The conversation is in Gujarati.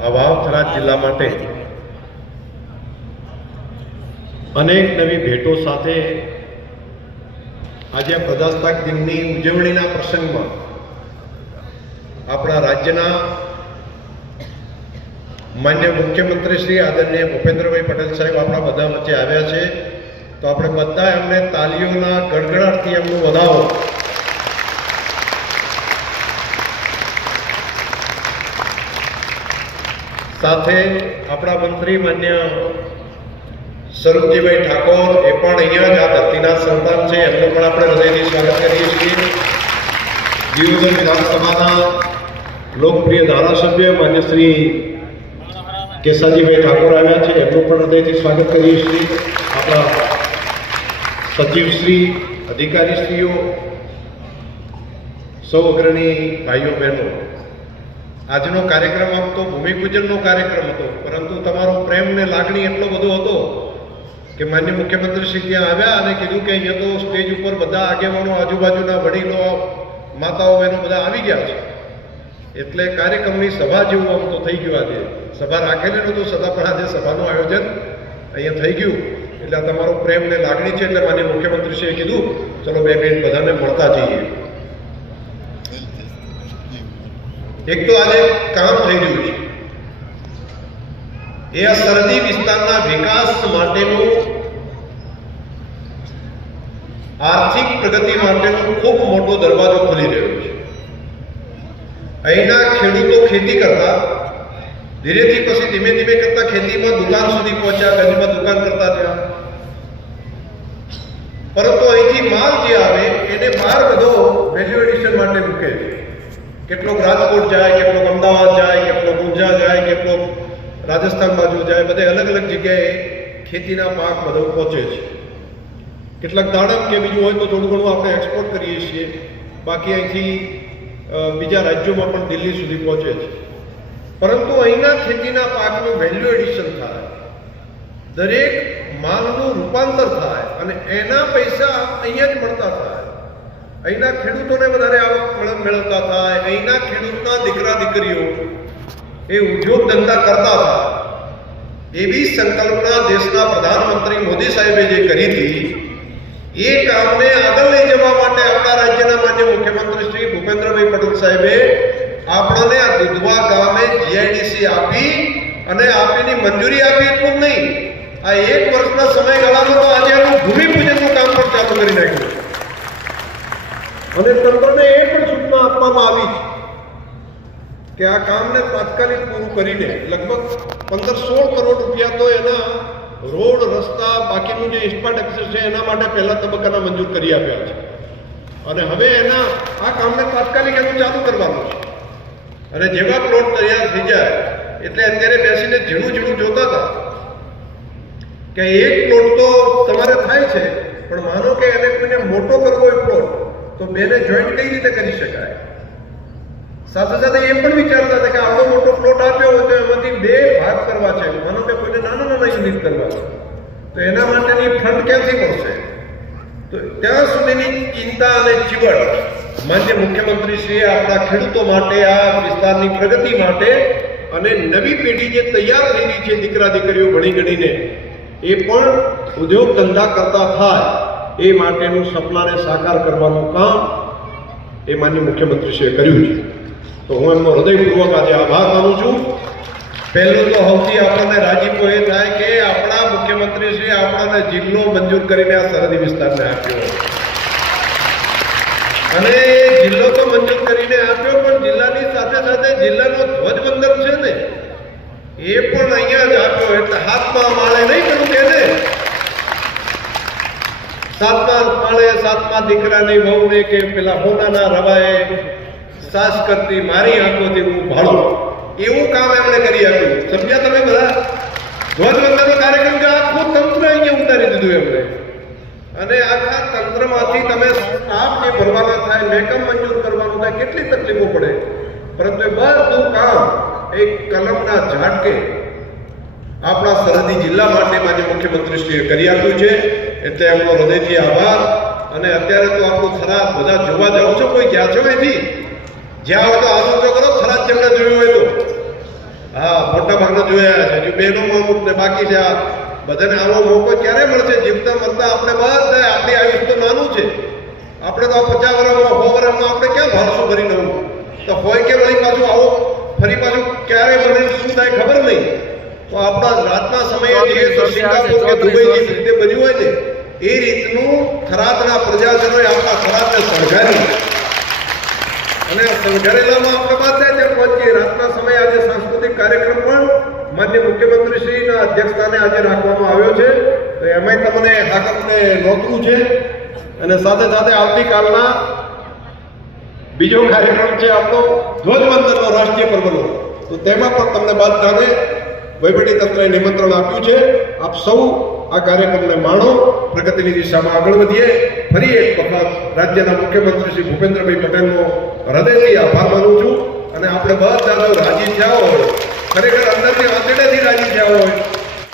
આ વાવ જિલ્લા માટે અનેક નવી ભેટો સાથે આજે પ્રજાસત્તાક દિનની ઉજવણીના પ્રસંગમાં આપણા રાજ્યના માન્ય મુખ્યમંત્રી શ્રી આદરણીય ભૂપેન્દ્રભાઈ પટેલ સાહેબ આપણા બધા વચ્ચે આવ્યા છે. તો આપણે બધા એમને તાલીઓના ગડગડાટથી એમનું વધાવો. સાથે આપણા મંત્રી માન્ય સ્વરૂપજીભાઈ ઠાકોર એ પણ અહીંયા જ આ ધરતીના સંતાન છે. એમનું પણ આપણે હૃદયથી સ્વાગત કરીએ છીએ. દિયોદર વિધાનસભાના લોકપ્રિય ધારાસભ્ય માન્ય શ્રી કેસાજીભાઈ ઠાકોર આવ્યા છે. એમનું પણ હૃદયથી સ્વાગત કરીએ છીએ. આપણા સચિવશ્રી અધિકારીશ્રીઓ, સૌ અગ્રણી ભાઈઓ, બહેનો. આજનો કાર્યક્રમ આમ તો ભૂમિપૂજનનો કાર્યક્રમ હતો, પરંતુ તમારો પ્રેમ ને લાગણી એટલો બધો હતો કે માન્ય મુખ્યમંત્રી શ્રી ત્યાં આવ્યા અને કીધું કે અહીંયા તો સ્ટેજ ઉપર બધા આગેવાનો, આજુબાજુના વડીલો, માતાઓ, બહેનો બધા આવી ગયા છે. એટલે કાર્યક્રમની સભા જેવું આમ તો થઈ ગયું આજે. સભા રાખેલી નહોતું છતાં પણ આજે સભાનું આયોજન અહીંયા થઈ ગયું. એટલે આ તમારો પ્રેમ ને લાગણી છે, એટલે માન્ય મુખ્યમંત્રીશ્રીએ કીધું, ચલો બે મિનિટ બધાને મળતા જઈએ. એક તો આજે કામ થઈ રહ્યું છે. એ આ સરહદી વિસ્તારના વિકાસ માટેનું આર્થિક પ્રગતિ માટેનો ખૂબ મોટો દરવાજો ખોલી રહ્યો છે. અહીંના ખેડૂતો ખેતી કરતા, ધીરેથી પછી ધીમે ધીમે કરતા ખેતીમાં દુકાન સુધી પહોંચ્યા ગંજમાં દુકાન કરતા થયા. પરંતુ અહીંથી માલ જે આવે, એને બહાર બધો વેલ્યુ એડિશન માટે મૂકે છે કેટલોક રાજકોટ જાય, કેટલોક અમદાવાદ જાય, કેટલોક ઊંઝા જાય, કેટલોક રાજસ્થાન બાજુ જાય, બધે અલગ અલગ જગ્યાએ ખેતીના પાક બધો પહોંચે છે. કેટલાક દાડમ કે બીજું હોય તો થોડું ઘણું આપણે એક્સપોર્ટ કરીએ છીએ. બાકી અહીંથી બીજા રાજ્યોમાં પણ દિલ્હી સુધી પહોંચે છે. પરંતુ અહીંના ખેતીના પાકનું વેલ્યુ એડિશન થાય. દરેક માલનું રૂપાંતર થાય અને એના પૈસા અહીંયા જ મળતા થાય. અહીંના ખેડૂતોને વધારે આવક મળે- મેળવતા થાય, અહીંના ખેડૂતના દીકરા દીકરીઓ એ ઉદ્યોગ ધંધા કરતા હતા. એવી સંકલ્પના દેશના પ્રધાનમંત્રી મોદી સાહેબે જે કરી હતી, એ કામને આગળ લઈ જવા માટે આપણા રાજ્યના માન્ય મુખ્યમંત્રી શ્રી ભૂપેન્દ્રભાઈ પટેલ સાહેબે આપણને આ દુધવા ગામે જીઆઈડીસી આપી અને આપીની મંજૂરી આપી એટલું નહીં. આ એક વર્ષના સમયગાળામાં તો આજે આનું ભૂમિપૂજનનું કામ પણ ચાલુ કરી નાખ્યું. અને તંત્રને એ પણ સૂચના આપવામાં આવી છે કે આ કામને તાત્કાલિક પૂરું કરીને લગભગ પંદર સોળ કરોડ રૂપિયા તો એના રોડ, રસ્તા, બાકીનું જે ઇન્ફ્રાસ્ટ્રક્ચર છે, એના માટે પહેલા તબક્કાના મંજૂર કરી આપ્યા છે. અને હવે એના, આ કામને તાત્કાલિક એનું ચાલુ કરવાનું છે. અને જેવા પ્લોટ તૈયાર થઈ જાય, એટલે અત્યારે બેસીને ઝીણું ઝીણું જોતા હતા કે એક પ્લોટ તો તમારે થાય છે, પણ માનો કે એને કોઈને મોટો કરવો હોય પ્લોટ બેને જોઈન્ટ કઈ રીતે કરી શકાય? સાથે સાથે એ પણ વિચારતા હતા કે આવડો મોટો પ્લોટ આપ્યો હોય તો એમાંથી બે ભાગ કરવા છે. માનો કે કોઈને નાના નાના યુનિટ કરવા છે. તો એના માટેની ફંડ ક્યાંથી મળશે? તો ત્યાં સુધીની ચિંતા અને ચીવડ માન્ય મુખ્યમંત્રીશ્રીએ આપણા ખેડૂતો માટે, આ વિસ્તારની પ્રગતિ માટે અને નવી પેઢી જે તૈયાર થઈ રહી છે દીકરા દીકરીઓ ભણી ગણીને, એ પણ ઉદ્યોગ ધંધા કરતા થાય. એ માટેનું સપનાને સાકાર કરવાનું કામ એ માન્ય મુખ્યમંત્રીશ્રીએ કર્યું છે. તો હું એમનો હૃદયપૂર્વક આજે આભાર માનું છું. પહેલું તો સૌથી આપણને રાજીપો એ થાય કે આપણા મુખ્યમંત્રીશ્રીએ આપણને જિલ્લો મંજૂર કરીને આ સરહદી વિસ્તારને આપ્યો. અને જિલ્લો તો મંજૂર કરીને આપ્યો, પણ જિલ્લાની સાથે સાથે જિલ્લાનો ધ્વજબંદર છે ને, એ પણ અહીંયા જ આપ્યો. એટલે હાથમાં માળે નહીં પેલું કે સાતમા માળે સાતમા દીકરાની વહુને કે પેલા હોનાના રવાએ સાસ કરતી મારી આંખોથી હું ભાળું. એવું કામ એમણે કરી આપ્યું. સમજ્યા તમે બધા? ધ્વજવંદનનો કાર્યક્રમ કે આખું તંત્ર અહીંયા ઉતારી દીધું એમણે. અને આખા તંત્રમાંથી તમે સ્ટાફ જે ભરવાના થાય, મેકમ મંજૂર કરવાનું થાય, કેટલી તકલીફો પડે? પરંતુ બધું કામ એક કલમના ઝાટકે આપણા સરહદી જિલ્લા માટે માન્ય મુખ્યમંત્રીશ્રીએ કરી આપ્યું છે. એટલે એમનો હૃદયથી આભાર. અને અત્યારે તો આપણું થરાદ, બધા જોવા જાઓ છો, કોઈ ગયા છો અહીંથી? જ્યાં હોય તો આજો તો કરો, થરાદ જેમને જોયું હોય તો. હા, મોટા ભાગના જોયા છે. હજુ બહેનોમાં અમુક ને બાકી છે આ. બધાને આવો મોકો ક્યારે મળશે? જીવતા મરતા આપણે બધા આપણી આયુષ તો નાનું છે. આપણે તો આ પચાસ વર્ષમાં, સો વર્ષમાં આપણે ક્યાં ભારસો ભરી નવું તો હોય કે વળી પાછું આવો? ફરી પાછું ક્યારે બને શું થાય ખબર નહીં. તો આપણા રાતના સમયે જે સિંગાપુર કે દુબઈ જે રીતે બન્યું હોય ને એ રીતનું થરાદના પ્રજાજનોએ આપણા થરાદને સળગાવી અને સંઘરેલામાં આપણે વાત થાય છે પહોંચીએ રાતના સમયે આજે સાંસ્કૃતિક કાર્યક્રમ પણ માન્ય મુખ્યમંત્રીશ્રીના અધ્યક્ષસ્થાને આજે રાખવામાં આવ્યો છે. તો એમાંય તમને હાકમને નોકરું છે. અને સાથે સાથે આવતીકાલના બીજો કાર્યક્રમ છે આપણો ધ્વજવંદનનો રાષ્ટ્રીય પર્વનો. તો તેમાં પણ તમને બાદ ધાને વહીવટી તંત્રએ નિમંત્રણ આપ્યું છે. આપ સૌ આ કાર્યક્રમને માણો. પ્રગતિની દિશામાં આગળ વધીએ. ફરી એક વખત રાજ્યના મુખ્યમંત્રી શ્રી ભૂપેન્દ્રભાઈ પટેલનો હૃદયથી આભાર માનું છું. અને આપણે બધા રાજી થયા હોય, ખરેખર અંદરથી આંતરડેથી રાજી થયા હોય